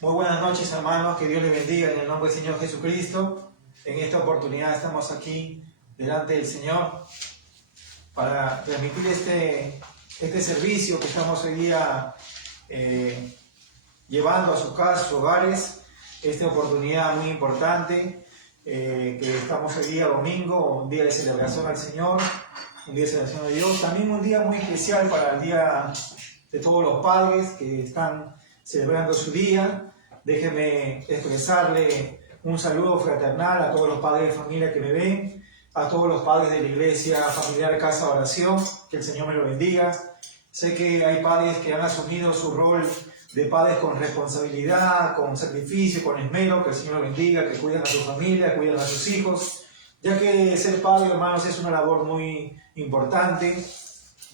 Muy buenas noches, hermanos, que Dios les bendiga en el nombre del Señor Jesucristo. En esta oportunidad estamos aquí delante del Señor para transmitir este servicio que estamos hoy día llevando a sus casas, sus hogares. Esta oportunidad muy importante que estamos hoy día domingo, un día de celebración al Señor, un día de celebración a Dios. También un día muy especial para el Día de todos los padres que están celebrando su día. Déjenme expresarle un saludo fraternal a todos los padres de familia que me ven, a todos los padres de la iglesia familiar Casa de Oración, que el Señor me lo bendiga. Sé que hay padres que han asumido su rol de padres con responsabilidad, con sacrificio, con esmero, que el Señor lo bendiga, que cuidan a su familia, cuidan a sus hijos, ya que ser padre, hermanos, es una labor muy importante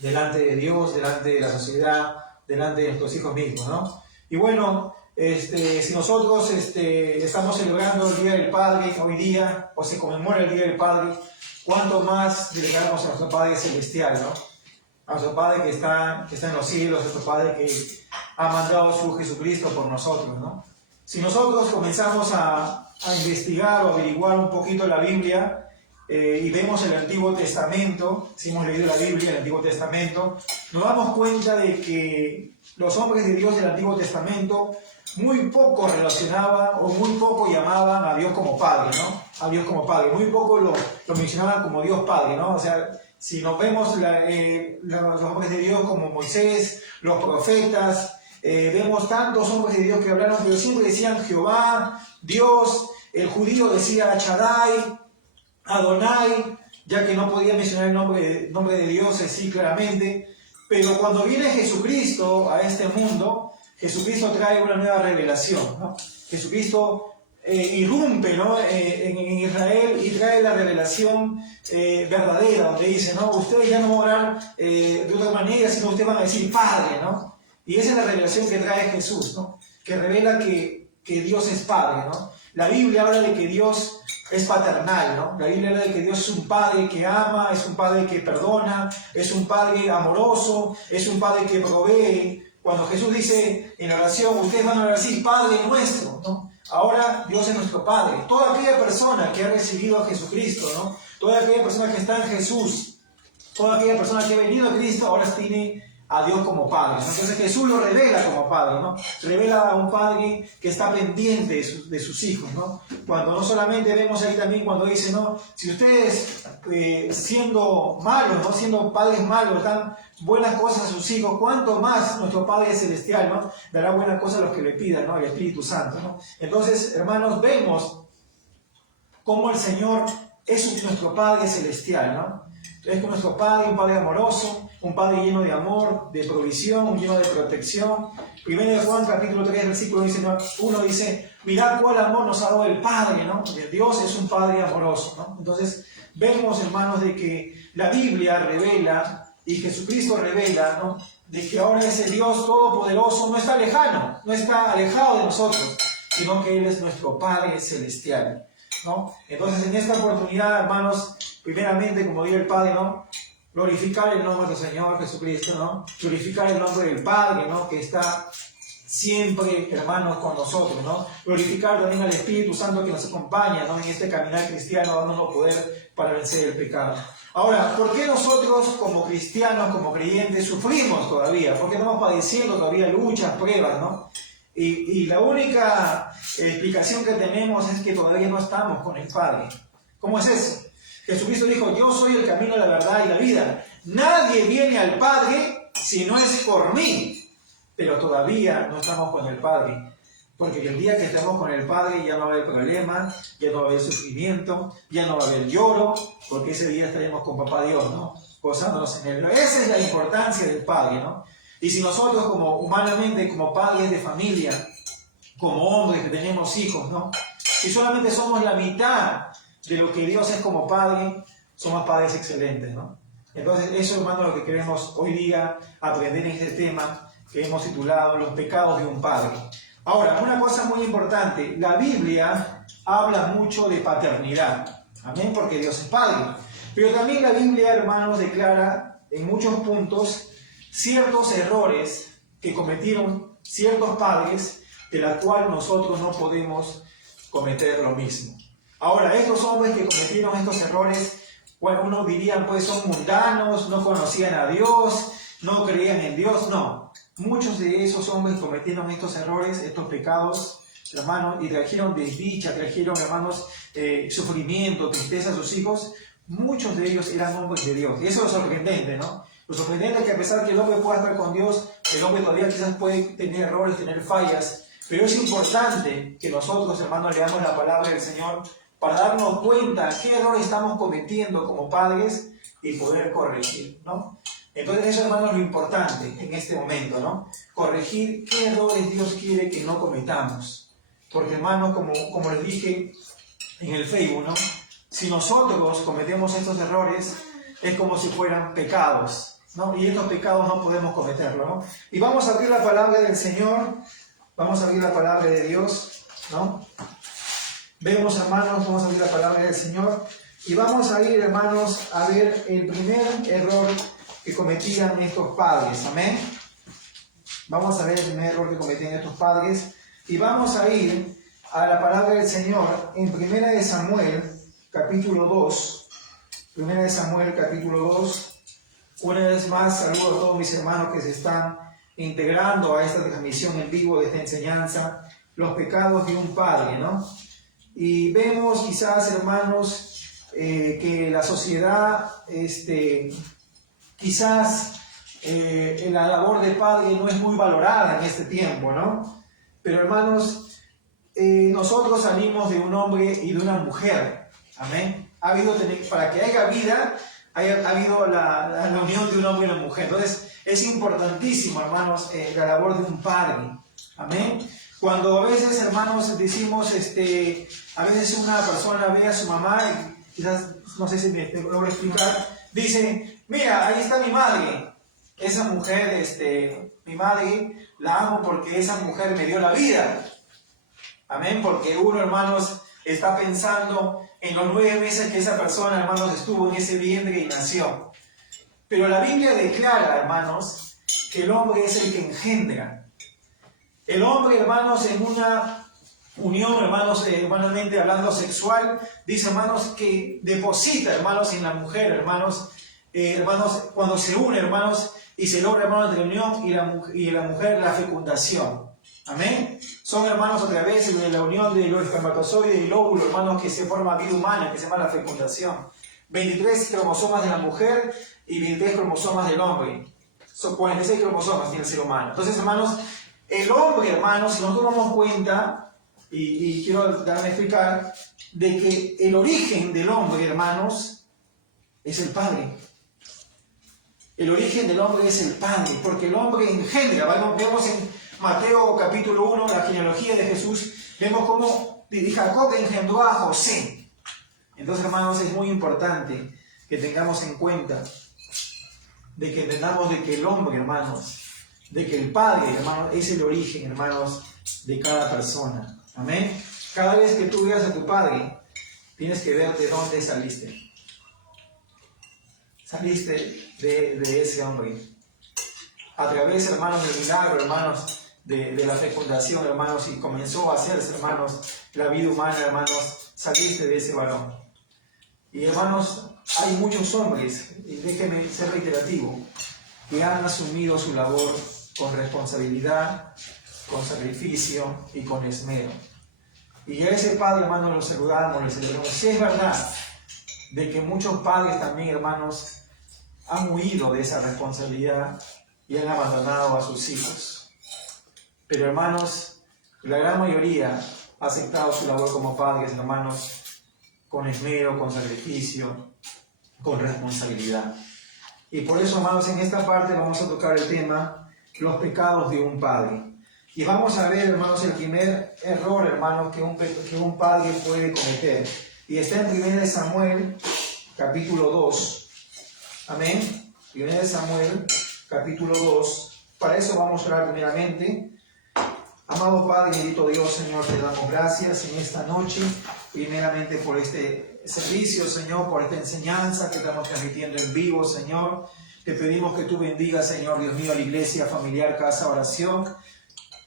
delante de Dios, delante de la sociedad, delante de nuestros hijos mismos, ¿no? Y bueno, si nosotros estamos celebrando el Día del Padre hoy día, o se conmemora el Día del Padre, ¿cuánto más celebramos a nuestro Padre Celestial, ¿no? A nuestro Padre que está en los cielos, a nuestro Padre que ha mandado a su Jesucristo por nosotros, ¿no? Si nosotros comenzamos a investigar o averiguar un poquito la Biblia, y vemos el Antiguo Testamento, si hemos leído la Biblia, el Antiguo Testamento, nos damos cuenta de que los hombres de Dios del Antiguo Testamento muy poco relacionaban o muy poco llamaban a Dios como Padre, ¿no? A Dios como Padre, muy poco lo mencionaban como Dios Padre, ¿no? O sea, si nos vemos los hombres de Dios como Moisés, los profetas, vemos tantos hombres de Dios que hablaron, pero siempre decían Jehová, Dios, el judío decía Shaddai, Adonai, ya que no podía mencionar el nombre de Dios así claramente. Pero cuando viene Jesucristo a este mundo, Jesucristo trae una nueva revelación, ¿no? Jesucristo irrumpe, ¿no? en Israel y trae la revelación verdadera, donde dice, no, ustedes ya no van a orar de otra manera, sino ustedes van a decir Padre, ¿no? Y esa es la revelación que trae Jesús, ¿no? Que revela que Dios es Padre, ¿no? La Biblia habla de que Dios es paternal, ¿no? La Biblia habla de que Dios es un Padre que ama, es un Padre que perdona, es un Padre amoroso, es un Padre que provee. Cuando Jesús dice en la oración, ustedes van a decir Padre nuestro, ¿no? Ahora Dios es nuestro Padre. Toda aquella persona que ha recibido a Jesucristo, ¿no? Toda aquella persona que está en Jesús, toda aquella persona que ha venido a Cristo, ahora tiene a Dios como Padre, ¿no? Entonces Jesús lo revela como Padre, ¿no? Revela a un Padre que está pendiente de sus hijos, ¿no? Cuando no solamente vemos ahí también cuando dice, ¿no? Si ustedes siendo malos, ¿no? Siendo padres malos, dan buenas cosas a sus hijos, ¿cuánto más nuestro Padre Celestial, ¿no? Dará buenas cosas a los que le pidan, ¿no? El Espíritu Santo, ¿no? Entonces, hermanos, vemos cómo el Señor es nuestro Padre Celestial, ¿no? Es nuestro Padre, un Padre amoroso, un Padre lleno de amor, de provisión, lleno de protección. Primero de Juan, capítulo 3, versículo 1 dice, mirad cuál amor nos ha dado el Padre, ¿no? Dios es un Padre amoroso, ¿no? Entonces, vemos, hermanos, de que la Biblia revela, y Jesucristo revela, ¿no? De que ahora ese Dios todopoderoso no está lejano, no está alejado de nosotros, sino que Él es nuestro Padre Celestial, ¿no? Entonces, en esta oportunidad, hermanos, primeramente, como dijo el Padre, ¿no? Glorificar el nombre del Señor Jesucristo, ¿no? Glorificar el nombre del Padre, ¿no? Que está siempre, hermanos, con nosotros, ¿no? Glorificar también al Espíritu Santo que nos acompaña, ¿no? En este caminar cristiano, dándonos poder para vencer el pecado. Ahora, ¿por qué nosotros como cristianos, como creyentes, sufrimos todavía? ¿Por qué estamos padeciendo todavía luchas, pruebas, ¿no? Y la única explicación que tenemos es que todavía no estamos con el Padre. ¿Cómo es eso? Jesucristo dijo, yo soy el camino, la verdad y la vida. Nadie viene al Padre si no es por mí. Pero todavía no estamos con el Padre. Porque el día que estemos con el Padre ya no va a haber problema, ya no va a haber sufrimiento, ya no va a haber lloro, porque ese día estaremos con Papá Dios, ¿no? Gozándonos en Él. Esa es la importancia del Padre, ¿no? Y si nosotros como humanamente, como padres de familia, como hombres que tenemos hijos, ¿no? Si solamente somos la mitad de lo que Dios es como Padre, somos padres excelentes, ¿no? Entonces, eso, hermano, es lo que queremos hoy día aprender en este tema que hemos titulado Los pecados de un padre. Ahora, una cosa muy importante, la Biblia habla mucho de paternidad, amén, porque Dios es Padre. Pero también la Biblia, hermanos, declara en muchos puntos ciertos errores que cometieron ciertos padres de la cual nosotros no podemos cometer lo mismo. Ahora, estos hombres que cometieron estos errores, bueno, uno diría, pues son mundanos, no conocían a Dios, no creían en Dios. No, muchos de esos hombres cometieron estos errores, estos pecados, hermanos, y trajeron desdicha, trajeron, hermanos, sufrimiento, tristeza a sus hijos. Muchos de ellos eran hombres de Dios. Y eso es lo sorprendente, ¿no? Lo sorprendente es que a pesar que el hombre pueda estar con Dios, el hombre todavía quizás puede tener errores, tener fallas. Pero es importante que nosotros, hermanos, leamos la palabra del Señor para darnos cuenta qué errores estamos cometiendo como padres y poder corregir, ¿no? Entonces eso, hermanos, es lo importante en este momento, ¿no? Corregir qué errores Dios quiere que no cometamos. Porque, hermanos, como les dije en el Facebook, ¿no? Si nosotros cometemos estos errores, es como si fueran pecados, ¿no? Y estos pecados no podemos cometerlos, ¿no? Y vamos a abrir la palabra del Señor, vamos a abrir la palabra de Dios, ¿no? Vemos, hermanos, vamos a abrir la palabra del Señor y vamos a ir, hermanos, a ver el primer error que cometían estos padres, amén. Vamos a ver el primer error que cometían estos padres y vamos a ir a la palabra del Señor en 1 de Samuel, capítulo 2. 1 de Samuel, capítulo 2. Una vez más, saludo a todos mis hermanos que se están integrando a esta transmisión en vivo de esta enseñanza, los pecados de un padre, ¿no? Y vemos quizás, hermanos, que la sociedad, quizás la labor de padre no es muy valorada en este tiempo, ¿no? Pero, hermanos, nosotros salimos de un hombre y de una mujer, amén. Para que haya vida, ha habido la unión de un hombre y una mujer. Entonces, es importantísimo, hermanos, la labor de un padre, amén. Cuando a veces, hermanos, decimos, a veces una persona ve a su mamá, y quizás, no sé si me logro explicar, dice, mira, ahí está mi madre, esa mujer, mi madre, la amo porque esa mujer me dio la vida, amén, porque uno, hermanos, está pensando en los 9 meses que esa persona, hermanos, estuvo en ese vientre y nació. Pero la Biblia declara, hermanos, que el hombre es el que engendra. El hombre, hermanos, en una unión, hermanos, humanamente hablando sexual, dice, hermanos, que deposita, hermanos, en la mujer, hermanos, cuando se une, hermanos, y se logra, hermanos, la unión y la mujer la fecundación. Amén. Son, hermanos, a través de la unión de los espermatozoides y el óvulo, hermanos, que se forma vida humana, que se llama la fecundación. 23 cromosomas de la mujer y 23 cromosomas del hombre. Son 46 cromosomas tiene el ser humano. Entonces, hermanos, el hombre, hermanos, si nosotros nos damos cuenta, y quiero darme a explicar, de que el origen del hombre, hermanos, es el Padre. El origen del hombre es el Padre, porque el hombre engendra. Vemos en Mateo capítulo 1, la genealogía de Jesús, vemos cómo Jacob engendró a José. Entonces, hermanos, es muy importante que tengamos en cuenta, de que entendamos de que el hombre, hermanos, de que el Padre, hermanos, es el origen, hermanos, de cada persona. Amén. Cada vez que tú veas a tu Padre, tienes que ver de dónde saliste. Saliste de ese hombre. A través, hermanos, del milagro, hermanos, de la fecundación, hermanos, y comenzó a hacerse, hermanos, la vida humana, hermanos, saliste de ese varón. Y, hermanos, hay muchos hombres, y déjenme ser reiterativo, que han asumido su labor con responsabilidad, con sacrificio y con esmero. Y a ese padre, hermanos, lo saludamos, le celebramos. Sí, es verdad de que muchos padres también, hermanos, han huido de esa responsabilidad y han abandonado a sus hijos. Pero, hermanos, la gran mayoría ha aceptado su labor como padres, hermanos, con esmero, con sacrificio, con responsabilidad. Y por eso, hermanos, en esta parte vamos a tocar el tema, los pecados de un padre. Y vamos a ver, hermanos, el primer error, hermanos, que un padre puede cometer. Y está en 1 Samuel, capítulo 2. Amén. 1 Samuel, capítulo 2. Para eso vamos a orar primeramente. Amado Padre, bendito Dios, Señor, te damos gracias en esta noche, primeramente por este servicio, Señor, por esta enseñanza que estamos transmitiendo en vivo, Señor. Te pedimos que tú bendigas, Señor, Dios mío, a la iglesia familiar Casa Oración.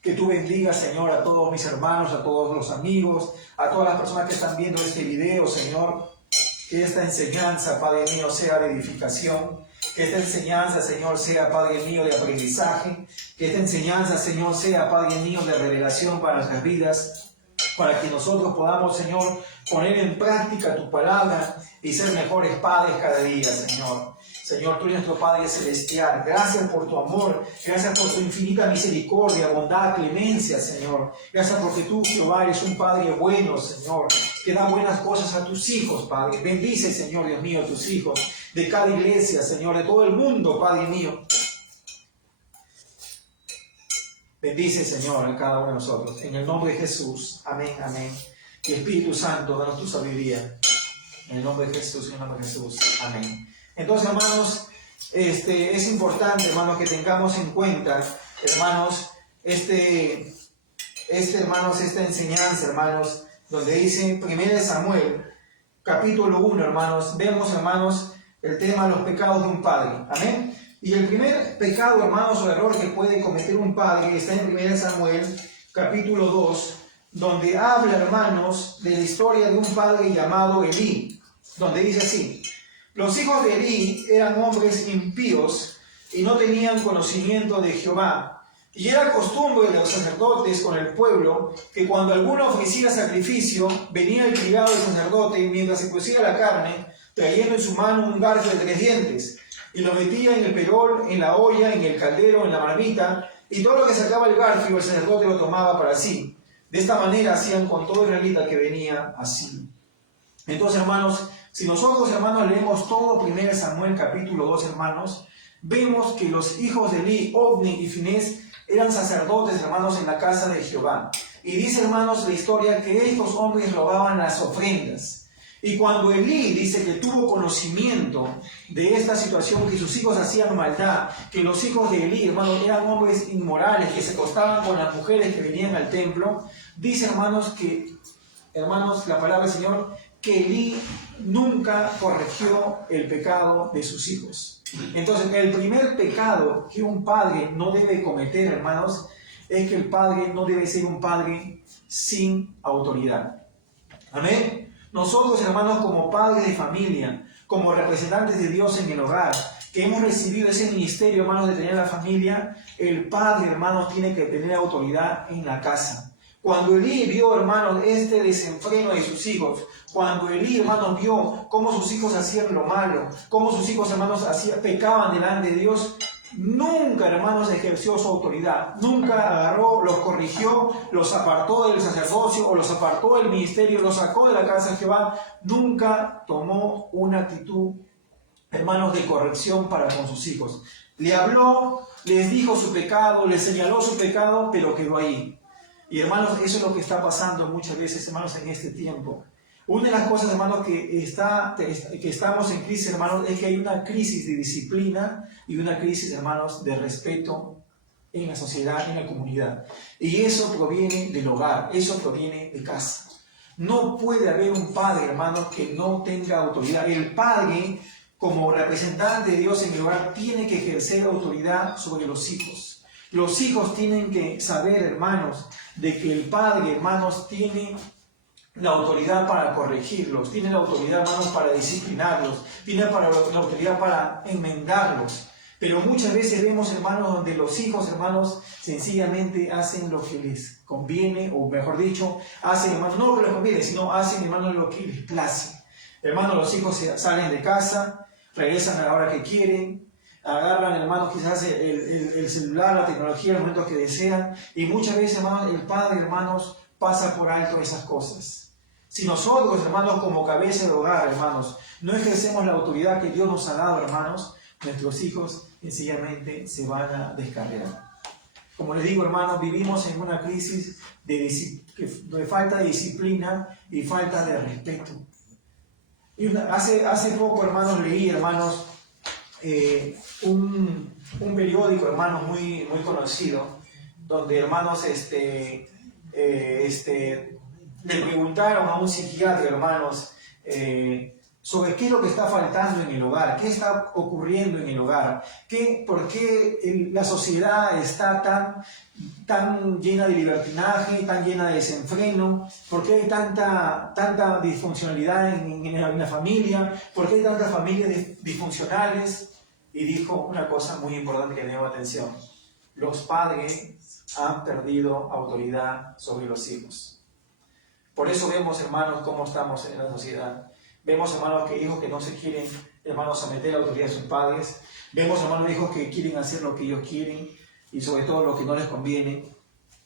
Que tú bendigas, Señor, a todos mis hermanos, a todos los amigos, a todas las personas que están viendo este video, Señor. Que esta enseñanza, Padre mío, sea de edificación. Que esta enseñanza, Señor, sea, Padre mío, de aprendizaje. Que esta enseñanza, Señor, sea, Padre mío, de revelación para nuestras vidas. Para que nosotros podamos, Señor, poner en práctica tu palabra y ser mejores padres cada día, Señor. Señor, tú eres nuestro Padre Celestial. Gracias por tu amor. Gracias por tu infinita misericordia, bondad, clemencia, Señor. Gracias porque tú, Jehová, eres un Padre bueno, Señor, que da buenas cosas a tus hijos, Padre. Bendice, Señor, Dios mío, a tus hijos de cada iglesia, Señor, de todo el mundo, Padre mío. Bendice, Señor, a cada uno de nosotros. En el nombre de Jesús. Amén, amén. Y Espíritu Santo, danos tu sabiduría. En el nombre de Jesús, en el nombre de Jesús. Amén. Entonces, hermanos, es importante, hermanos, que tengamos en cuenta, hermanos, esta enseñanza, hermanos, donde dice 1 Samuel, capítulo 1, hermanos, vemos, hermanos, el tema de los pecados de un padre. Amén. Y el primer pecado, hermanos, o error que puede cometer un padre está en 1 Samuel, capítulo 2, donde habla, hermanos, de la historia de un padre llamado Elí, donde dice así: los hijos de Elí eran hombres impíos y no tenían conocimiento de Jehová. Y era costumbre de los sacerdotes con el pueblo que cuando alguno ofrecía sacrificio, venía el criado del sacerdote mientras se cocía la carne, trayendo en su mano un garfio de 3 dientes, y lo metía en el perol, en la olla, en el caldero, en la marmita, y todo lo que sacaba el garfio el sacerdote lo tomaba para sí. De esta manera hacían con todo israelita que venía así. Entonces, hermanos, si nosotros, hermanos, leemos todo 1 Samuel capítulo 2, hermanos, vemos que los hijos de Elí, Ofni y Finés, eran sacerdotes, hermanos, en la casa de Jehová. Y dice, hermanos, la historia que estos hombres robaban las ofrendas. Y cuando Elí dice que tuvo conocimiento de esta situación, que sus hijos hacían maldad, que los hijos de Elí, hermanos, eran hombres inmorales, que se acostaban con las mujeres que venían al templo, dice, hermanos, la palabra del Señor, que Elí nunca corrigió el pecado de sus hijos. Entonces, el primer pecado que un padre no debe cometer, hermanos, es que el padre no debe ser un padre sin autoridad. Amén. Nosotros, hermanos, como padres de familia, como representantes de Dios en el hogar, que hemos recibido ese ministerio, hermanos, de tener la familia, el padre, hermanos, tiene que tener autoridad en la casa. Cuando Elí vio, hermanos, este desenfreno de sus hijos, cuando Elí, hermanos, vio cómo sus hijos hacían lo malo, cómo sus hijos, hermanos, pecaban delante de Dios, nunca, hermanos, ejerció su autoridad. Nunca agarró, los corrigió, los apartó del sacerdocio o los apartó del ministerio, los sacó de la casa de Jehová. Nunca tomó una actitud, hermanos, de corrección para con sus hijos. Le habló, les dijo su pecado, les señaló su pecado, pero quedó ahí. Y, hermanos, eso es lo que está pasando muchas veces, hermanos, en este tiempo. Una de las cosas, hermanos, que estamos en crisis, hermanos, es que hay una crisis de disciplina y una crisis, hermanos, de respeto en la sociedad, en la comunidad. Y eso proviene del hogar, eso proviene de casa. No puede haber un padre, hermanos, que no tenga autoridad. El padre, como representante de Dios en el hogar, tiene que ejercer autoridad sobre los hijos. Los hijos tienen que saber, hermanos, de que el padre, hermanos, tiene la autoridad para corregirlos, tiene la autoridad, hermanos, para disciplinarlos, tiene la autoridad para enmendarlos. Pero muchas veces vemos, hermanos, donde los hijos, hermanos, sencillamente hacen lo que les conviene, o mejor dicho, hacen, hermanos, no lo que les conviene, sino hacen, hermanos, lo que les place. Hermanos, los hijos salen de casa, regresan a la hora que quieren, agarran, hermanos, quizás el celular, la tecnología, en el momento que desean, y muchas veces, hermanos, el padre, hermanos, pasa por alto esas cosas. Si nosotros, hermanos, como cabeza de hogar, hermanos, no ejercemos la autoridad que Dios nos ha dado, hermanos, nuestros hijos sencillamente se van a descarriar. Como les digo, hermanos, vivimos en una crisis de falta de disciplina y falta de respeto. Y hace poco, hermanos, leí, hermanos, un periódico, hermanos, muy conocido, donde, hermanos, le preguntaron a un psiquiatra, hermanos, sobre qué es lo que está faltando en el hogar, qué está ocurriendo en el hogar, por qué la sociedad está tan llena de libertinaje, tan llena de desenfreno? ¿Por qué hay tanta disfuncionalidad en la familia? ¿Por qué hay tantas familias disfuncionales? Y dijo una cosa muy importante que me llamó la atención: los padres han perdido autoridad sobre los hijos. Por eso vemos, hermanos, cómo estamos en la sociedad. Vemos, hermanos, que hijos que no se quieren, hermanos, someter a la autoridad de sus padres. Vemos, hermanos, hijos que quieren hacer lo que ellos quieren y sobre todo lo que no les conviene.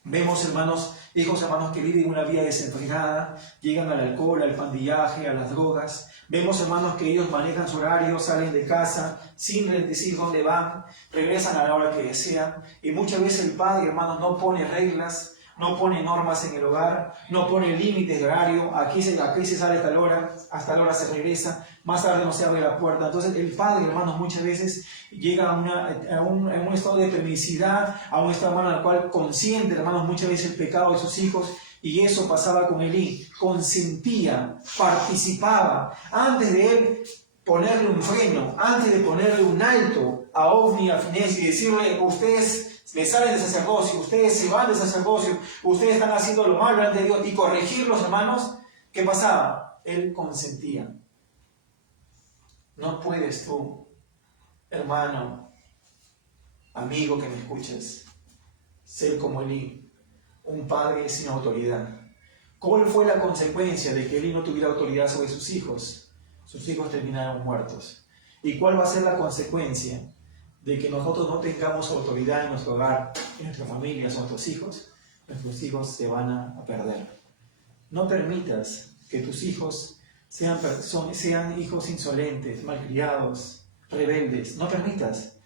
Vemos, hermanos, hijos, hermanos, que viven una vida desenfrenada, llegan al alcohol, al pandillaje, a las drogas. Vemos, hermanos, que ellos manejan su horario, salen de casa sin decir dónde van, regresan a la hora que desean. Y muchas veces el padre, hermanos, no pone reglas, no pone normas en el hogar, no pone límites de horario. Aquí se sale hasta la hora se regresa, más tarde no se abre la puerta. Entonces el padre, hermanos, muchas veces llega a un estado de permisividad, a un estado, hermano, en el cual consiente, hermanos, muchas veces el pecado de sus hijos. Y eso pasaba con Elí: consentía, participaba. Antes de él ponerle un freno, antes de ponerle un alto a Ofni y a Finés y decirle: ustedes me salen del sacerdocio, ustedes se van del sacerdocio, ustedes están haciendo lo malo delante de Dios, y corregirlos, hermanos, ¿qué pasaba? Él consentía. No puedes tú, hermano, amigo que me escuches, ser como Elí, un padre sin autoridad. ¿Cuál fue la consecuencia de que Elí no tuviera autoridad sobre sus hijos? Sus hijos terminaron muertos. ¿Y cuál va a ser la consecuencia de que nosotros no tengamos autoridad en nuestro hogar, en nuestra familia, en nuestros hijos? Nuestros hijos se van a perder. No permitas que tus hijos sean hijos insolentes, malcriados, rebeldes. No permitas.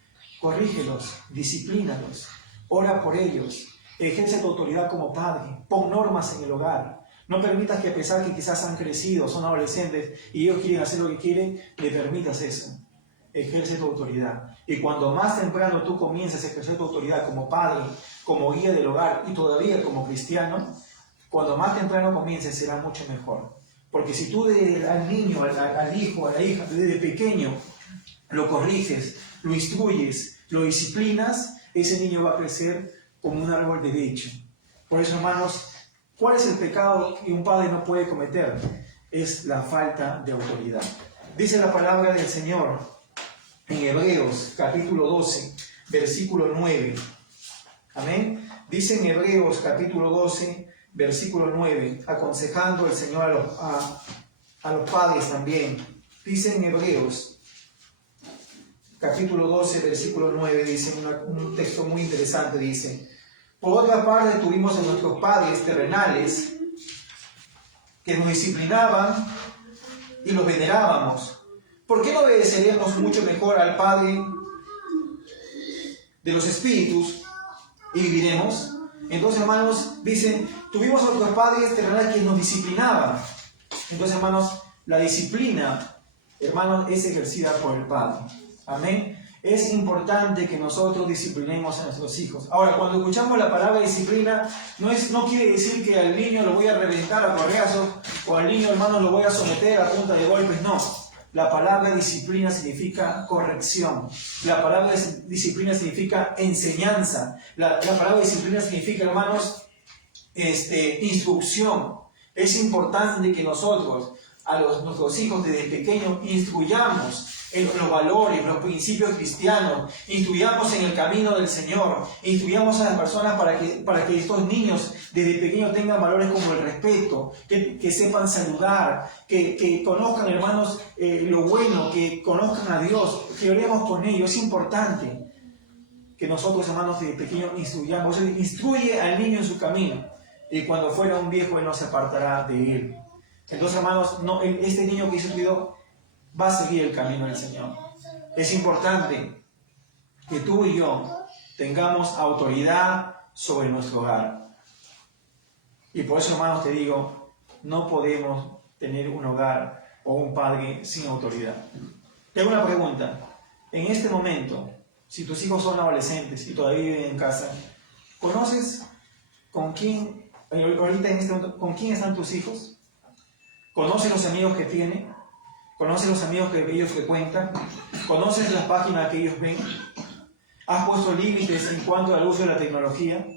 Corrígelos, disciplínalos, ora por ellos, ejerce tu autoridad como padre, pon normas en el hogar. No permitas que, a pesar que quizás han crecido, son adolescentes y ellos quieren hacer lo que quieren, le permitas eso. Ejerce tu autoridad. Y cuando más temprano tú comiences a ejercer tu autoridad como padre, como guía del hogar y todavía como cristiano, cuando más temprano comiences será mucho mejor. Porque si tú al niño, al hijo, a la hija, desde pequeño lo corriges, lo instruyes, lo disciplinas, ese niño va a crecer como un árbol derecho. Por eso, hermanos, ¿cuál es el pecado que un padre no puede cometer? Es la falta de autoridad. Dice la palabra del Señor en Hebreos capítulo 12, versículo 9. Amén. Dice en Hebreos capítulo 12, versículo 9, aconsejando el Señor a los padres también. Dice en Hebreos capítulo 12, versículo 9, dice un texto muy interesante, dice: por otra parte tuvimos a nuestros padres terrenales que nos disciplinaban y los venerábamos. ¿Por qué no obedeceremos mucho mejor al Padre de los espíritus y viviremos? Entonces, hermanos, dicen, tuvimos a nuestros padres terrenales que nos disciplinaban. Entonces, hermanos, la disciplina, hermanos, es ejercida por el Padre. Amén. Es importante que nosotros disciplinemos a nuestros hijos. Ahora, cuando escuchamos la palabra disciplina, no quiere decir que al niño lo voy a reventar a correazos o al niño, hermano, lo voy a someter a punta de golpes. No. La palabra disciplina significa corrección. La palabra disciplina significa enseñanza. La palabra disciplina significa, hermanos, instrucción. Es importante que nosotros a nuestros hijos desde pequeños instruyamos en los valores, los principios cristianos, instruyamos en el camino del Señor, instruyamos a las personas para que estos niños desde pequeños tengan valores como el respeto, que sepan saludar, que conozcan, hermanos, lo bueno, que conozcan a Dios, que oremos con ellos. Es importante que nosotros, hermanos, desde pequeños instruyamos. Instruye al niño en su camino, y cuando fuera un viejo, él no se apartará de él. Entonces, hermanos, este niño que es instruido va a seguir el camino del Señor. Es importante que tú y yo tengamos autoridad sobre nuestro hogar. Y por eso, hermanos, te digo, no podemos tener un hogar o un padre sin autoridad. Tengo una pregunta. En este momento, si tus hijos son adolescentes y todavía viven en casa, ¿conoces con quién, ahorita en este momento, con quién están tus hijos? ¿Conoces los amigos que tienen? ¿Conoces los amigos que ellos frecuentan? ¿Conoces las páginas que ellos ven? ¿Has puesto límites en cuanto al uso de la tecnología?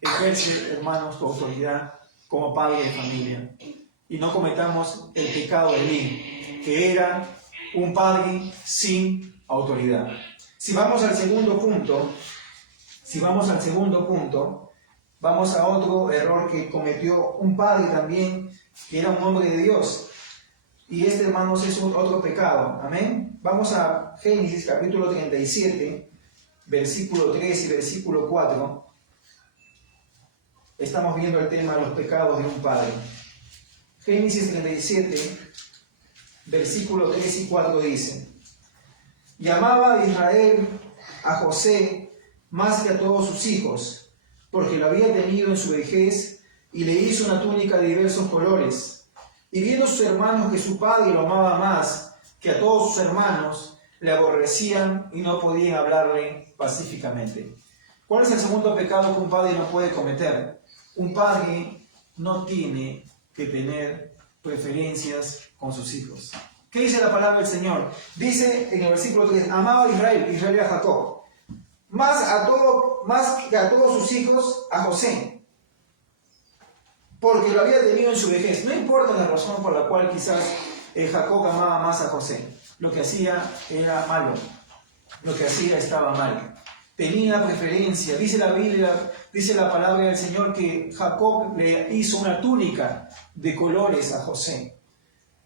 ejerce, hermanos, tu autoridad como padre de familia. Y no cometamos el pecado de Elí, que era un padre sin autoridad. Si vamos al segundo punto, vamos a otro error que cometió un padre también, que era un hombre de Dios. Y este, hermanos, es otro pecado. Amén. Vamos a Génesis capítulo 37, versículo 3 y versículo 4. Estamos viendo el tema de los pecados de un padre. Génesis 37, versículo 3 y 4 dice: y amaba Israel a José más que a todos sus hijos, porque lo había tenido en su vejez, y le hizo una túnica de diversos colores. Y viendo sus hermanos que su padre lo amaba más que a todos sus hermanos, le aborrecían y no podían hablarle pacíficamente. ¿Cuál es el segundo pecado que un padre no puede cometer? Un padre no tiene que tener preferencias con sus hijos. ¿Qué dice la palabra del Señor? Dice en el versículo 3, amaba a Israel era Jacob, más que a todos sus hijos, a José, porque lo había tenido en su vejez. No importa la razón por la cual quizás Jacob amaba más a José. Lo que hacía era malo. Lo que hacía estaba mal. Tenía preferencia. Dice la Biblia, dice la palabra del Señor que Jacob le hizo una túnica de colores a José.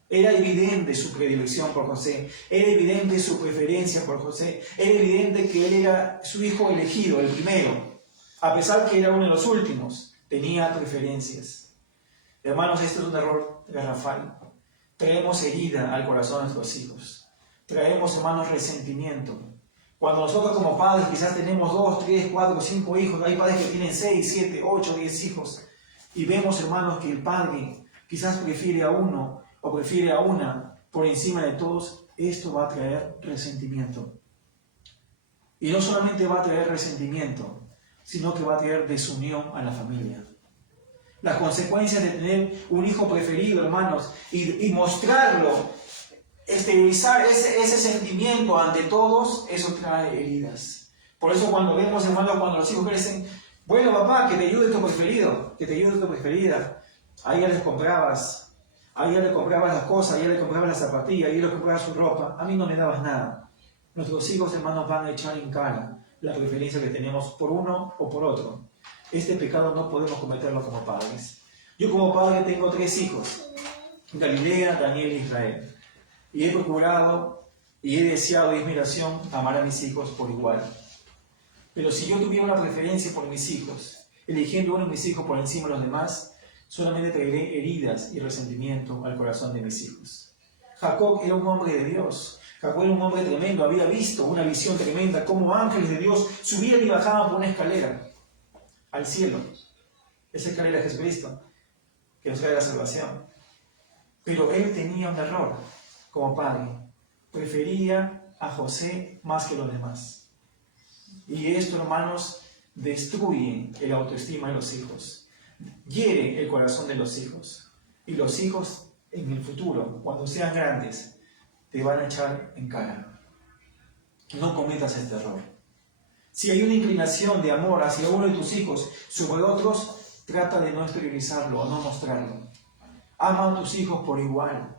Era evidente su predilección por José. Era evidente su preferencia por José. Era evidente que él era su hijo elegido, el primero. A pesar que era uno de los últimos, tenía preferencias. Hermanos, esto es un error garrafal. Traemos herida al corazón de nuestros hijos. Traemos, hermanos, resentimiento. Cuando nosotros como padres quizás tenemos 2, 3, 4, 5 hijos, hay padres que tienen 6, 7, 8, 10 hijos, y vemos, hermanos, que el padre quizás prefiere a uno o prefiere a una por encima de todos, esto va a traer resentimiento. Y no solamente va a traer resentimiento, sino que va a traer desunión a la familia. Las consecuencias de tener un hijo preferido, hermanos, y mostrarlo, exteriorizar ese sentimiento ante todos, eso trae heridas. Por eso cuando vemos, hermanos, cuando los hijos crecen, bueno, papá, que te ayude tu preferido, que te ayude tu preferida. Ahí ya les comprabas, las cosas, ahí ya le comprabas las zapatillas, ahí ya le comprabas su ropa. A mí no me dabas nada. Nuestros hijos, hermanos, van a echar en cara la preferencia que tenemos por uno o por otro. Este pecado no podemos cometerlo como padres. Yo como padre tengo 3 hijos, Galilea, Daniel e Israel. Y he procurado y he deseado de admiración amar a mis hijos por igual. Pero si yo tuviera una preferencia por mis hijos, eligiendo uno de mis hijos por encima de los demás, solamente traeré heridas y resentimiento al corazón de mis hijos. Jacob era un hombre de Dios. Jacob era un hombre tremendo. Había visto una visión tremenda, como ángeles de Dios subían y bajaban por una escalera al cielo. Esa escalera es Jesucristo, que nos trae la salvación. Pero él tenía un error como padre. Prefería a José más que los demás. Y esto, hermanos, destruye el autoestima de los hijos. Hiere el corazón de los hijos. Y los hijos en el futuro, cuando sean grandes, te van a echar en cara. No cometas este error. Si hay una inclinación de amor hacia uno de tus hijos sobre otros, trata de no exteriorizarlo o no mostrarlo. Ama a tus hijos por igual.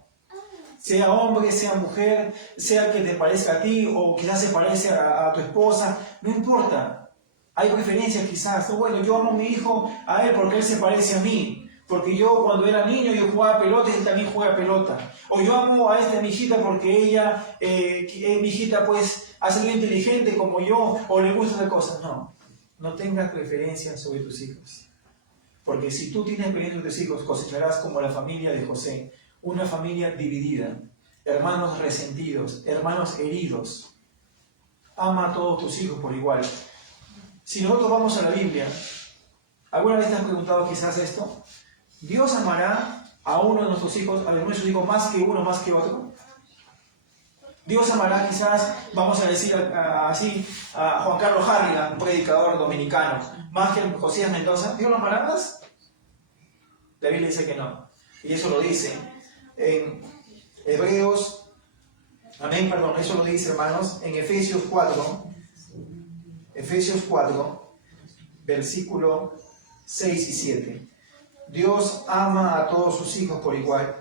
Sea hombre, sea mujer, sea que te parezca a ti o quizás se parece a tu esposa, no importa. Hay preferencias quizás. No, bueno, yo amo a mi hijo a él porque él se parece a mí. Porque yo cuando era niño yo jugaba pelota y él también juega pelota. O yo amo a mi hijita porque ella, mi hijita pues ha sido inteligente como yo o le gusta hacer cosas. No, no tengas preferencias sobre tus hijos. Porque si tú tienes preferencias sobre tus hijos, cosecharás como la familia de José. Una familia dividida, hermanos resentidos, hermanos heridos. Ama a todos tus hijos por igual. Si nosotros vamos a la Biblia, ¿alguna vez te has preguntado quizás esto? ¿Dios amará a uno de nuestros hijos, a nuestros hijos más que uno, más que otro? Dios amará quizás, vamos a decir así, a Juan Carlos Harrigan, un predicador dominicano, más que Josías Mendoza. ¿Dios lo amará más? La Biblia dice que no. Y eso lo dice en Hebreos, eso lo dice, hermanos, en Efesios 4, versículo 6 y 7. Dios ama a todos sus hijos por igual.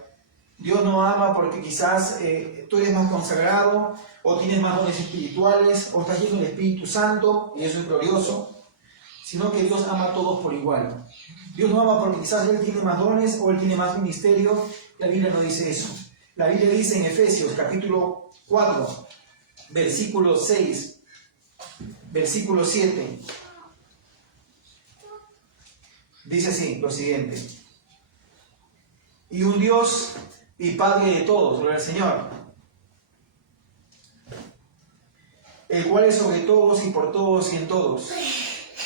Dios no ama porque quizás tú eres más consagrado, o tienes más dones espirituales, o estás lleno del Espíritu Santo, y eso es glorioso, sino que Dios ama a todos por igual. Dios no ama porque quizás Él tiene más dones o Él tiene más ministerio. La Biblia no dice eso. La Biblia dice en Efesios capítulo 4, versículo 6, versículo 7, dice así lo siguiente: y un Dios y Padre de todos, gloria al Señor, el cual es sobre todos y por todos y en todos.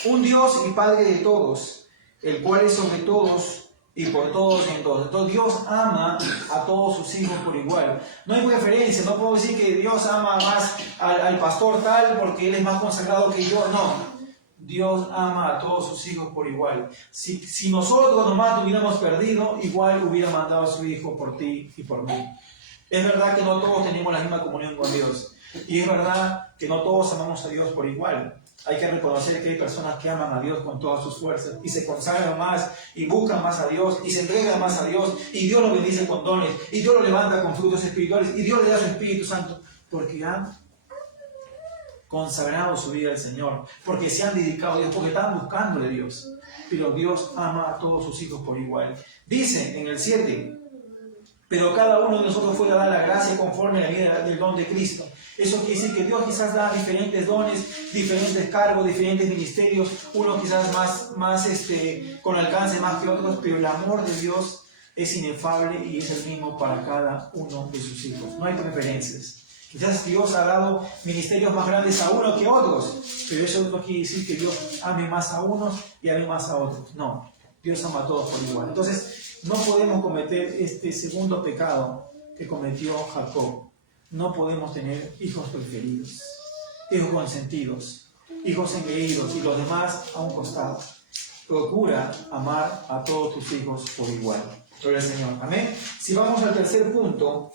Un Dios y Padre de todos, el cual es sobre todos y por todos y en todos. Entonces Dios ama a todos sus hijos por igual. No hay preferencia, no puedo decir que Dios ama más al pastor tal porque él es más consagrado que yo, no. Dios ama a todos sus hijos por igual. Si nosotros nomás lo hubiéramos perdido, igual hubiera mandado a su hijo por ti y por mí. Es verdad que no todos tenemos la misma comunión con Dios. Y es verdad que no todos amamos a Dios por igual. Hay que reconocer que hay personas que aman a Dios con todas sus fuerzas y se consagran más y buscan más a Dios y se entregan más a Dios, y Dios lo bendice con dones y Dios lo levanta con frutos espirituales y Dios le da su Espíritu Santo porque han consagrado su vida al Señor, porque se han dedicado a Dios, porque están buscándole a Dios. Pero Dios ama a todos sus hijos por igual. Dice en el 7: pero cada uno de nosotros fue dada la gracia conforme a la vida del don de Cristo. Eso quiere decir que Dios quizás da diferentes dones, diferentes cargos, diferentes ministerios, unos quizás más con alcance más que otros, pero el amor de Dios es inefable y es el mismo para cada uno de sus hijos. No hay preferencias. Quizás Dios ha dado ministerios más grandes a unos que a otros, pero eso no quiere decir que Dios ame más a unos y ame más a otros. No, Dios ama a todos por igual. Entonces, no podemos cometer este segundo pecado que cometió Jacob. No podemos tener hijos preferidos, hijos consentidos, hijos engreídos y los demás a un costado. Procura amar a todos tus hijos por igual. Gloria al Señor. Amén. Si vamos al tercer punto,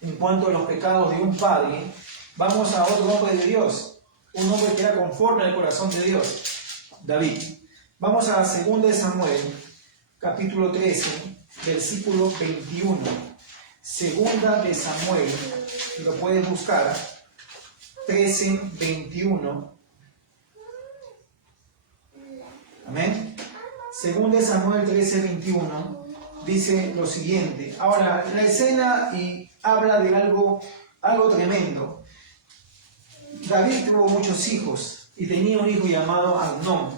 en cuanto a los pecados de un padre, vamos a otro hombre de Dios, un hombre que era conforme al corazón de Dios, David. Vamos a 2 Samuel, capítulo 13, versículo 21. 2 Samuel, lo puedes buscar, 13, 21. Amén. 2 Samuel 13, 21 dice lo siguiente. Ahora, la escena y habla de algo tremendo. David tuvo muchos hijos y tenía un hijo llamado Amnón.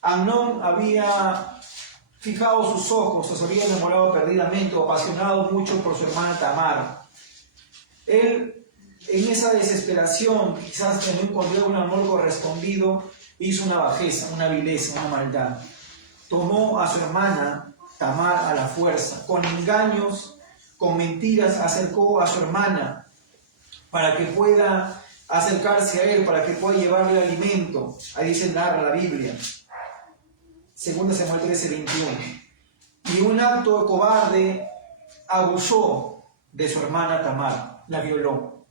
Amnón había fijado sus ojos, o se había enamorado perdidamente o apasionado mucho por su hermana Tamar. Él, en esa desesperación, quizás que no encontró un amor correspondido, hizo una bajeza, una vileza, una maldad. Tomó a su hermana Tamar a la fuerza, con engaños, con mentiras, acercó a su hermana para que pueda acercarse a él, para que pueda llevarle alimento. Ahí se narra la Biblia. 2 Samuel 13, 21. Y un acto cobarde abusó de su hermana Tamar, la violó.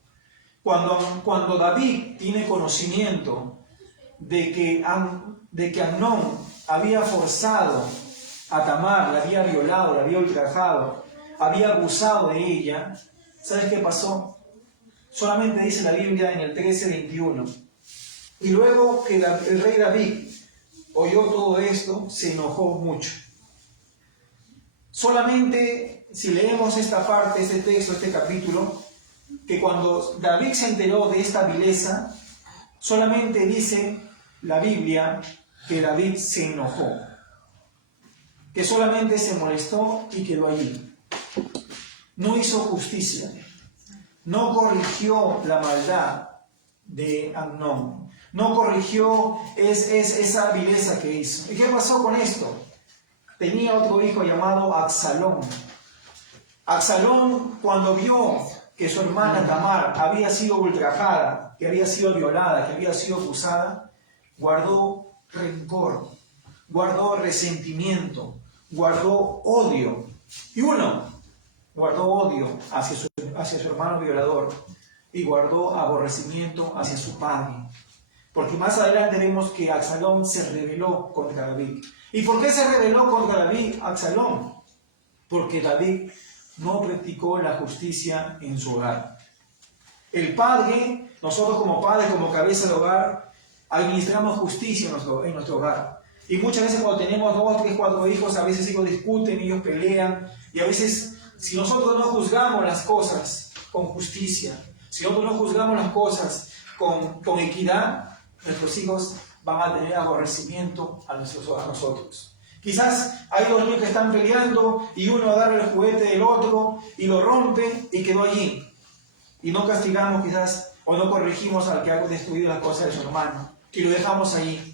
Cuando David tiene conocimiento de que Amnón había forzado a Tamar, la había violado, la había ultrajado, había abusado de ella, ¿sabes qué pasó? Solamente dice la Biblia en el 13, 21. Y luego que el rey David oyó todo esto, se enojó mucho. Solamente si leemos esta parte, este texto, este capítulo, que cuando David se enteró de esta vileza, solamente dice la Biblia que David se enojó, que solamente se molestó y quedó allí. No hizo justicia, no corrigió la maldad de Amnón, no corrigió esa vileza que hizo. ¿Y qué pasó con esto? Tenía otro hijo llamado Absalón. Absalón, cuando vio que su hermana Tamar había sido ultrajada, que había sido violada, que había sido acusada, guardó rencor, guardó resentimiento, guardó odio. Y guardó odio hacia su hermano violador y guardó aborrecimiento hacia su padre. Porque más adelante vemos que Absalón se rebeló contra David. ¿Y por qué se rebeló contra David, Absalón? Porque David no practicó la justicia en su hogar. El padre, nosotros como padre, como cabeza de hogar, administramos justicia en nuestro hogar. Y muchas veces cuando tenemos 2, 3, 4 hijos, a veces ellos discuten, ellos pelean. Y a veces, si nosotros no juzgamos las cosas con justicia, si nosotros no juzgamos las cosas con equidad, nuestros hijos van a tener aborrecimiento a nosotros. Quizás hay 2 niños que están peleando y uno agarra el juguete del otro y lo rompe y quedó allí. Y no castigamos quizás o no corregimos al que ha destruido las cosas de su hermano y lo dejamos allí.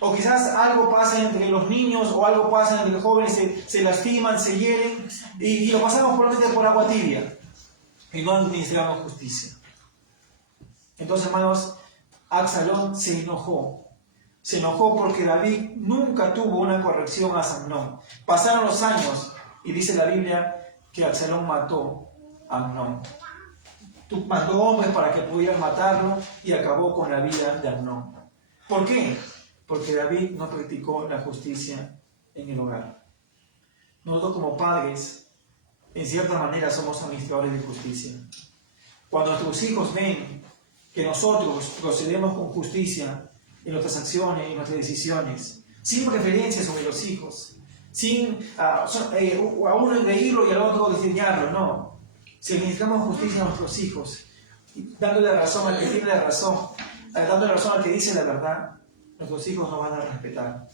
O quizás algo pasa entre los niños o algo pasa entre los jóvenes, se lastiman, se hieren y lo pasamos probablemente por agua tibia y no administramos justicia. Entonces, hermanos, Absalón se enojó. Se enojó porque David nunca tuvo una corrección a Amnón. Pasaron los años y dice la Biblia que Absalón mató a Amnón. Mandó hombres para que pudieran matarlo y acabó con la vida de Amnón. ¿Por qué? Porque David no practicó la justicia en el hogar. Nosotros como padres, en cierta manera, somos administradores de justicia. Cuando nuestros hijos ven que nosotros procedemos con justicia en nuestras acciones, en nuestras decisiones, sin preferencia sobre los hijos, sin a uno engreírlo y al otro desdeñarlo, no. Si administramos justicia a nuestros hijos, dándole razón al que tiene la razón, dándole razón al que dice la verdad, nuestros hijos nos van a respetar.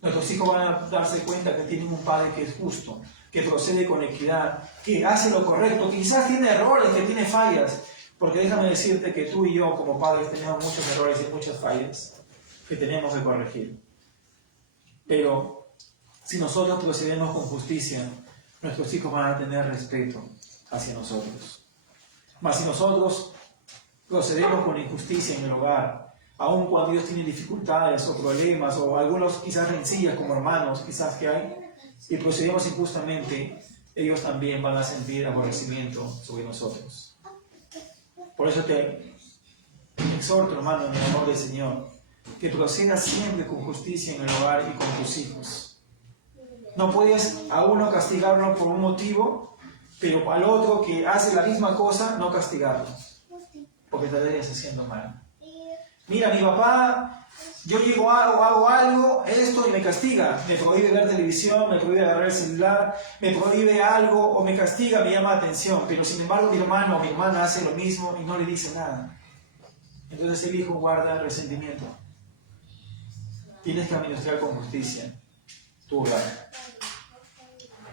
Nuestros hijos van a darse cuenta que tienen un padre que es justo, que procede con equidad, que hace lo correcto, que quizás tiene errores, que tiene fallas, porque déjame decirte que tú y yo como padres tenemos muchos errores y muchas fallas que tenemos que corregir. Pero si nosotros procedemos con justicia, nuestros hijos van a tener respeto hacia nosotros. Mas si nosotros procedemos con injusticia en el hogar, aun cuando ellos tienen dificultades o problemas, o algunos quizás rencillas como hermanos, quizás que hay, y procedemos injustamente, ellos también van a sentir aborrecimiento sobre nosotros. Por eso te exhorto, hermano, en el amor del Señor, que procedas siempre con justicia en el hogar y con tus hijos. No puedes a uno castigarlo por un motivo, pero al otro que hace la misma cosa, no castigarlo, porque te estarías haciendo mal. Mira, mi papá, yo llego, hago algo, esto, y me castiga. Me prohíbe ver televisión, me prohíbe agarrar el celular, me prohíbe algo, o me castiga, me llama la atención. Pero sin embargo mi hermano o mi hermana hace lo mismo y no le dice nada. Entonces el hijo guarda el resentimiento. Tienes que administrar con justicia tu hogar.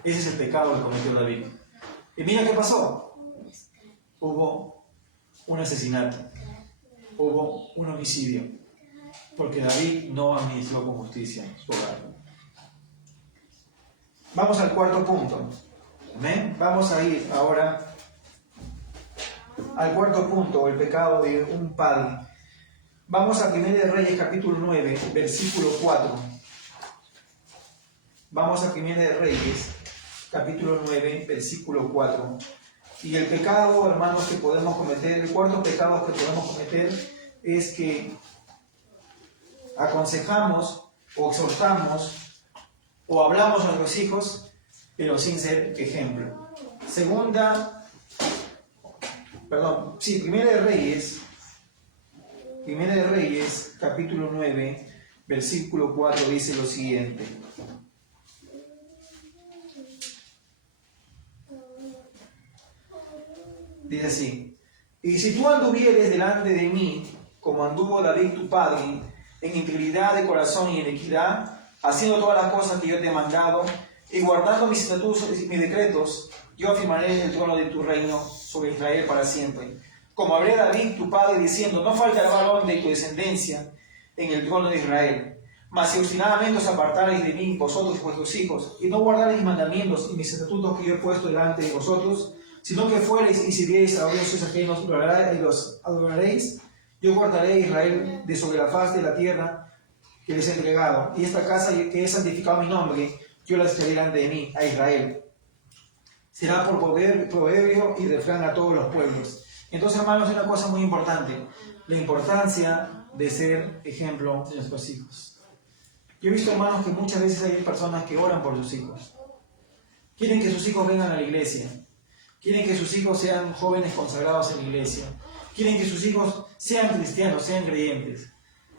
Ese es el pecado que cometió David. Y mira qué pasó. Hubo un asesinato. Hubo un homicidio, porque David no administró con justicia su hogar. Vamos al cuarto punto. ¿Amén? Vamos a ir ahora al cuarto punto, el pecado de un padre. Vamos a 1 de Reyes capítulo 9, versículo 4. Vamos a 1 de Reyes capítulo 9, versículo 4. Y el pecado, hermanos, que podemos cometer, el cuarto pecado que podemos cometer es que aconsejamos o exhortamos o hablamos a nuestros hijos, pero sin ser ejemplo. Primera de Reyes, capítulo 9, versículo 4 dice lo siguiente. Dice así: y si tú anduvieres delante de mí, como anduvo David tu padre, en integridad de corazón y en equidad, haciendo todas las cosas que yo te he mandado, y guardando mis estatutos y mis decretos, yo afirmaré el trono de tu reino sobre Israel para siempre. Como hablé a David tu padre, diciendo: no faltará varón de tu descendencia en el trono de Israel. Mas si obstinadamente os apartareis de mí, vosotros y vuestros hijos, y no guardareis mis mandamientos y mis estatutos que yo he puesto delante de vosotros, sino que fuereis y sirviereis a dioses ajenos y los adoraréis, yo guardaré a Israel de sobre la faz de la tierra que les he entregado, y esta casa que he santificado mi nombre, yo la echaré delante de mí, a Israel. Será por proverbio y refrán a todos los pueblos. Entonces, hermanos, hay una cosa muy importante: la importancia de ser ejemplo de nuestros hijos. Yo he visto, hermanos, que muchas veces hay personas que oran por sus hijos. Quieren que sus hijos vengan a la iglesia. Quieren que sus hijos sean jóvenes consagrados en la iglesia. Quieren que sus hijos sean cristianos, sean creyentes.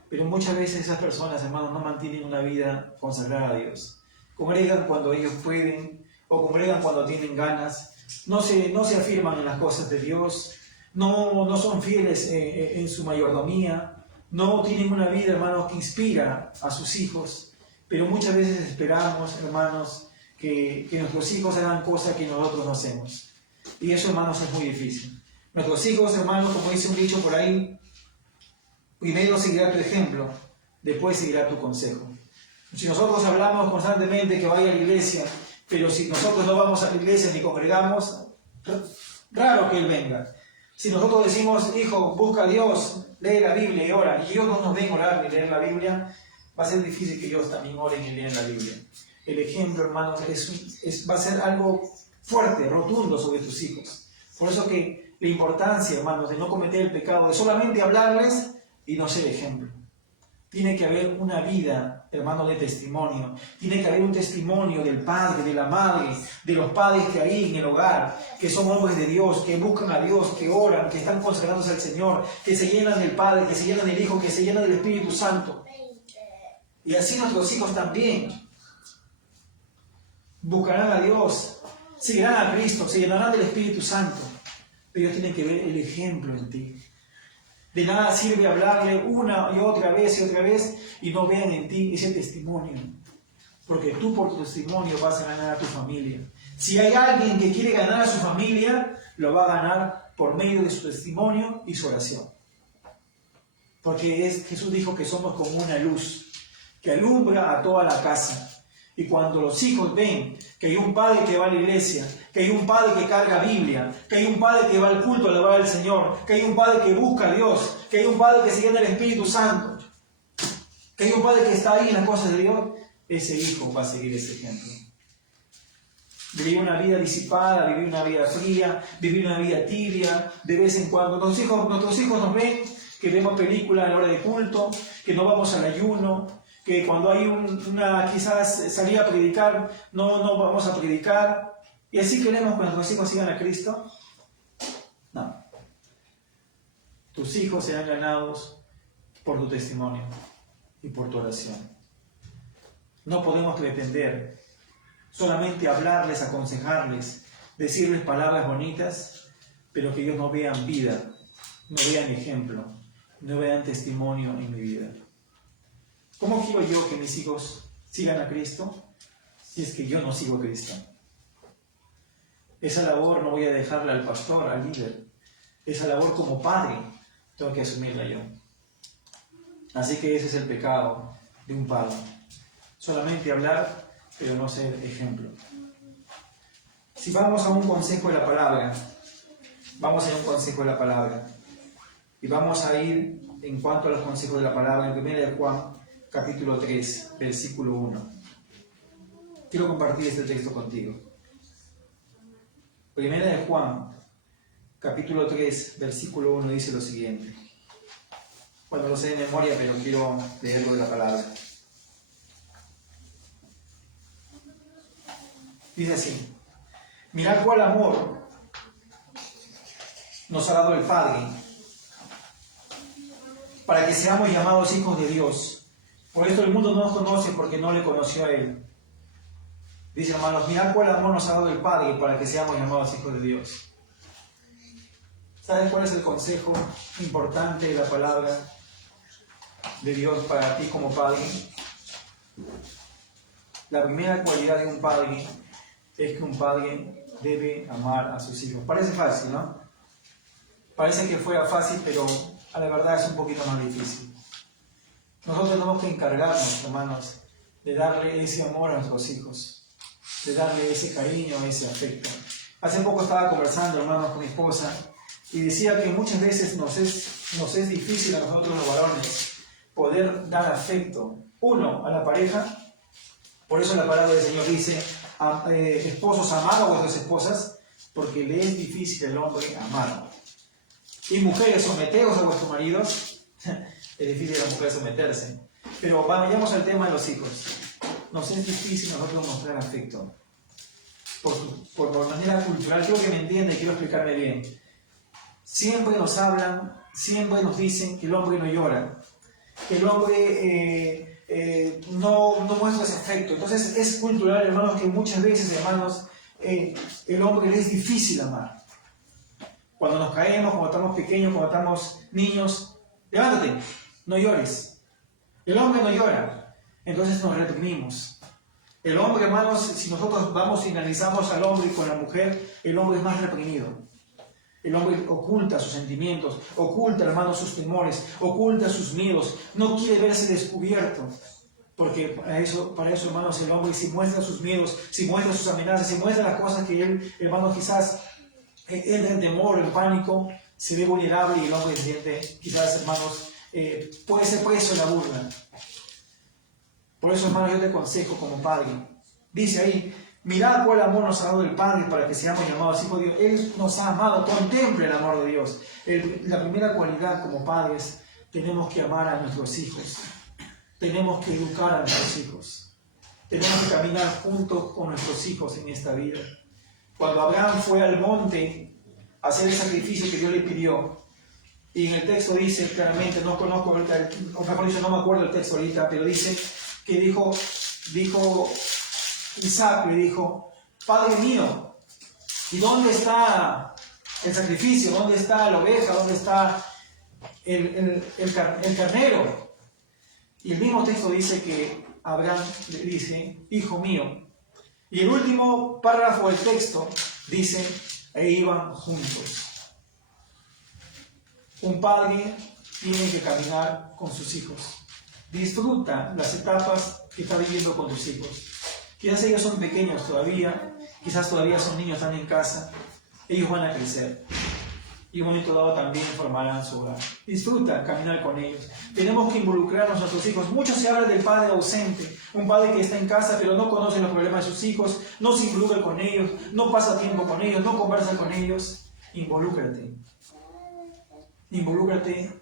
Pero muchas veces esas personas, hermanos, no mantienen una vida consagrada a Dios. Congregan cuando ellos pueden o congregan cuando tienen ganas. No se afirman en las cosas de Dios. No son fieles en su mayordomía. No tienen una vida, hermanos, que inspira a sus hijos. Pero muchas veces esperamos, hermanos, que nuestros hijos hagan cosas que nosotros no hacemos. Y eso, hermanos, es muy difícil. Nuestros hijos, hermanos, como dice un dicho por ahí, primero seguirá tu ejemplo, después seguirá tu consejo. Si nosotros hablamos constantemente que vaya a la iglesia, pero si nosotros no vamos a la iglesia ni congregamos, raro que Él venga. Si nosotros decimos, hijo, busca a Dios, lee la Biblia y ora, y ellos no nos ven orar ni leer la Biblia, va a ser difícil que ellos también oren y lean la Biblia. El ejemplo, hermanos, va a ser algo fuerte, rotundo sobre tus hijos. Por eso que la importancia, hermanos, de no cometer el pecado, de solamente hablarles y no ser ejemplo. Tiene que haber una vida, hermano, de testimonio. Tiene que haber un testimonio del padre, de la madre, de los padres que hay en el hogar, que son hombres de Dios, que buscan a Dios, que oran, que están consagrándose al Señor, que se llenan del Padre, que se llenan del Hijo, que se llenan del Espíritu Santo. Y así nuestros hijos también buscarán a Dios, seguirán a Cristo, se llenarán del Espíritu Santo. Pero ellos tienen que ver el ejemplo en ti. De nada sirve hablarle una y otra vez y no vean en ti ese testimonio. Porque tú por tu testimonio vas a ganar a tu familia. Si hay alguien que quiere ganar a su familia, lo va a ganar por medio de su testimonio y su oración. Porque Jesús dijo que somos como una luz que alumbra a toda la casa. Y cuando los hijos ven que hay un padre que va a la iglesia, que hay un padre que carga Biblia, que hay un padre que va al culto a alabar al Señor, que hay un padre que busca a Dios, que hay un padre que se llena del Espíritu Santo, que hay un padre que está ahí en las cosas de Dios, ese hijo va a seguir ese ejemplo. Vivir una vida disipada, vivir una vida fría, vivir una vida tibia, de vez en cuando. Nuestros hijos nos ven que vemos películas a la hora de culto, que no vamos al ayuno, que cuando hay quizás salir a predicar, no vamos a predicar. ¿Y así queremos que nuestros hijos sigan a Cristo? No. Tus hijos serán ganados por tu testimonio y por tu oración. No podemos pretender solamente hablarles, aconsejarles, decirles palabras bonitas, pero que ellos no vean vida, no vean ejemplo, no vean testimonio en mi vida. ¿Cómo quiero yo que mis hijos sigan a Cristo si es que yo no sigo a Cristo? Esa labor no voy a dejarla al pastor, al líder. Esa labor como padre tengo que asumirla yo. Así que ese es el pecado de un padre. Solamente hablar, pero no ser ejemplo. Si vamos a un consejo de la palabra, vamos a un consejo de la palabra. Y vamos a ir en cuanto a los consejos de la palabra en 1 Juan, capítulo 3, versículo 1. Quiero compartir este texto contigo. 1 Juan, capítulo 3, versículo 1 dice lo siguiente. Bueno, lo sé de memoria, pero quiero leerlo de la palabra. Dice así: mirad cuál amor nos ha dado el Padre, para que seamos llamados hijos de Dios. Por esto el mundo no nos conoce, porque no le conoció a Él. Dice, hermanos, mirad cuál amor nos ha dado el Padre para que seamos llamados hijos de Dios. ¿Sabes cuál es el consejo importante de la palabra de Dios para ti como padre? La primera cualidad de un padre es que un padre debe amar a sus hijos. Parece fácil, ¿no? Parece que fuera fácil, pero a la verdad es un poquito más difícil. Nosotros tenemos que encargarnos, hermanos, de darle ese amor a nuestros hijos, de darle ese cariño, ese afecto. Hace poco estaba conversando, hermanos, con mi esposa y decía que muchas veces nos es difícil a nosotros los varones poder dar afecto, uno, a la pareja. Por eso la palabra del Señor dice, esposos, amad a vuestras esposas, porque le es difícil al hombre amar. Y mujeres, someteos a vuestros maridos, es difícil a la mujer someterse. Pero vayamos al tema de los hijos. Nos es difícil nosotros mostrar afecto. Por manera cultural, quiero que me entienda y quiero explicarme bien. Siempre nos hablan, siempre nos dicen que el hombre no llora, que el hombre no muestra ese afecto. Entonces es cultural, hermanos, que muchas veces, hermanos, el hombre le es difícil amar. Cuando nos caemos, cuando estamos pequeños, cuando estamos niños, levántate, no llores. El hombre no llora, entonces nos reprimimos. El hombre, hermanos, si nosotros vamos y analizamos al hombre con la mujer, el hombre es más reprimido. El hombre oculta sus sentimientos, oculta, hermanos, sus temores, oculta sus miedos, no quiere verse descubierto. Porque para eso, hermanos, el hombre si muestra sus miedos, si muestra sus amenazas, si muestra las cosas que él, hermanos, quizás entra en temor, en pánico, se ve vulnerable y el hombre siente, quizás, hermanos, puede ser preso de la burla. Por eso, hermanos, yo te aconsejo como padre. Dice ahí, mirad cuál amor nos ha dado el Padre para que seamos llamados hijos de Dios. Él nos ha amado, contemple el amor de Dios. La primera cualidad como padres, tenemos que amar a nuestros hijos. Tenemos que educar a nuestros hijos. Tenemos que caminar juntos con nuestros hijos en esta vida. Cuando Abraham fue al monte a hacer el sacrificio que Dios le pidió, y en el texto dice claramente, no conozco ahorita, o mejor dicho, no me acuerdo el texto ahorita, pero dice que dijo Isaac, le dijo, Padre mío, ¿y dónde está el sacrificio? ¿Dónde está la oveja? ¿Dónde está el carnero? Y el mismo texto dice que Abraham le dice, hijo mío. Y el último párrafo del texto dice, e iban juntos. Un padre tiene que caminar con sus hijos. Disfruta las etapas que está viviendo con tus hijos. Quizás ellos son pequeños todavía, quizás todavía son niños, están en casa. Ellos van a crecer. Y un momento dado también formarán su hogar. Disfruta caminar con ellos. Tenemos que involucrarnos a nuestros hijos. Mucho se habla del padre ausente, un padre que está en casa pero no conoce los problemas de sus hijos, no se involucra con ellos, no pasa tiempo con ellos, no conversa con ellos. Involúcrate. Involúcrate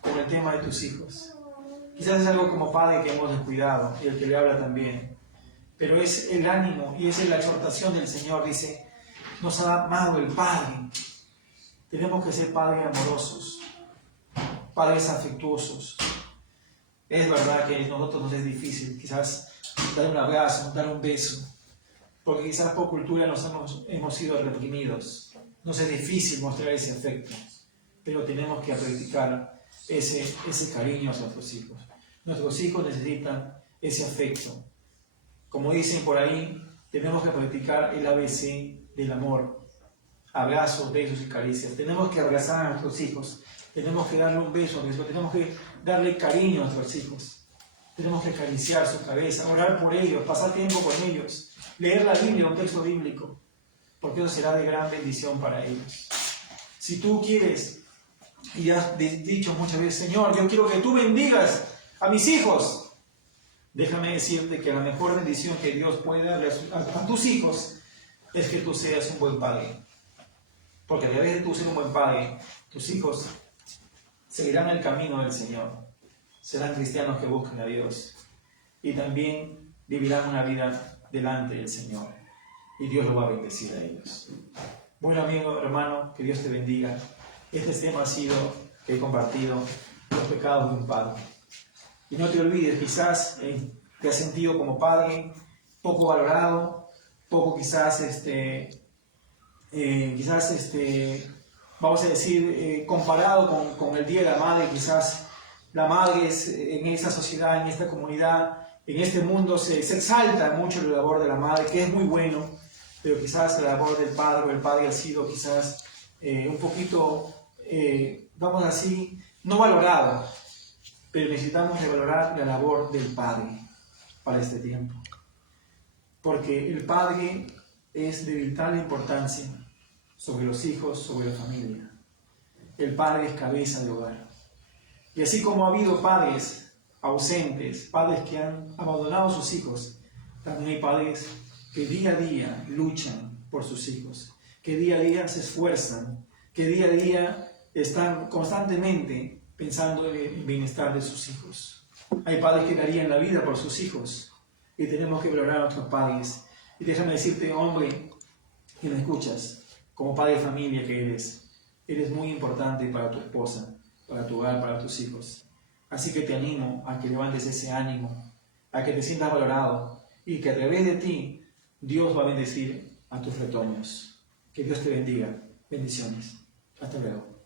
con el tema de tus hijos. Quizás es algo como padre que hemos descuidado y el que le habla también. Pero es el ánimo y es la exhortación del Señor. Dice, nos ha amado el Padre. Tenemos que ser padres amorosos, padres afectuosos. Es verdad que a nosotros nos es difícil quizás dar un abrazo, dar un beso, porque quizás por cultura hemos sido reprimidos. Nos es difícil mostrar ese afecto, pero tenemos que practicar ese cariño hacia nuestros hijos. Nuestros hijos necesitan ese afecto. Como dicen por ahí, tenemos que practicar el ABC del amor. Abrazos, besos y caricias. Tenemos que abrazar a nuestros hijos. Tenemos que darle un beso a nuestros hijos. Tenemos que darle cariño a nuestros hijos. Tenemos que acariciar su cabeza, orar por ellos, pasar tiempo con ellos, leer la Biblia, un texto bíblico, porque eso será de gran bendición para ellos. Si tú quieres, y has dicho muchas veces, Señor, yo quiero que tú bendigas a mis hijos, déjame decirte que la mejor bendición que Dios puede darle a tus hijos es que tú seas un buen padre. Porque a través de tú ser un buen padre, tus hijos seguirán el camino del Señor. Serán cristianos que busquen a Dios. Y también vivirán una vida delante del Señor. Y Dios los va a bendecir a ellos. Bueno, amigo, hermano, que Dios te bendiga. Este tema ha sido que he compartido los pecados de un padre. Y no te olvides, quizás te has sentido como padre poco valorado, poco quizás vamos a decir, comparado con el Día de la Madre. Quizás la madre en esta sociedad, en esta comunidad, en este mundo se exalta mucho la labor de la madre, que es muy bueno, pero quizás la labor del padre o el padre ha sido quizás un poquito, vamos así, no valorado, pero necesitamos revalorar la labor del padre para este tiempo, porque el padre es de vital importancia sobre los hijos, sobre la familia. El padre es cabeza de hogar. Y así como ha habido padres ausentes, padres que han abandonado a sus hijos, también hay padres que día a día luchan por sus hijos, que día a día se esfuerzan, que día a día están constantemente pensando en el bienestar de sus hijos. Hay padres que darían la vida por sus hijos y tenemos que valorar a nuestros padres. Y déjame decirte, hombre, que me escuchas, como padre de familia que eres muy importante para tu esposa, para tu hogar, para tus hijos. Así que te animo a que levantes ese ánimo, a que te sientas valorado y que a través de ti Dios va a bendecir a tus retoños. Que Dios te bendiga. Bendiciones. Hasta luego.